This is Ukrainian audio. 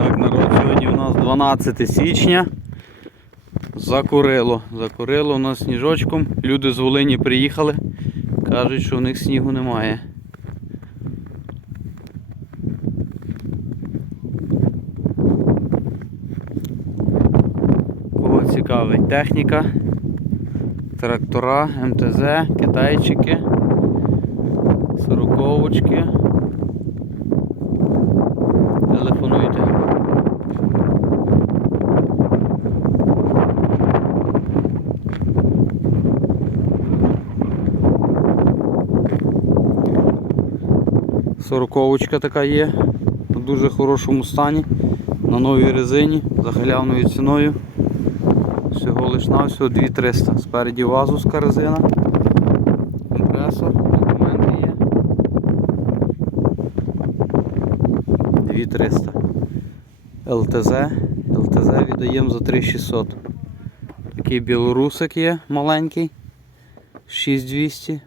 Так, народ, сьогодні у нас 12 січня. Закурило. Закурило у нас сніжочком. Люди з Волині приїхали. Кажуть, що у них снігу немає. Кого цікавить техніка, трактора, МТЗ, китайчики, сороковочки. Сороковочка така є, в дуже хорошому стані, на новій резині, за халявною ціною. Всього лиш на всього 2300. Спереді вазовська резина. Компресор, документи є. 2300. ЛТЗ. ЛТЗ віддаємо за 3600. Такий білорусик є маленький. 6200.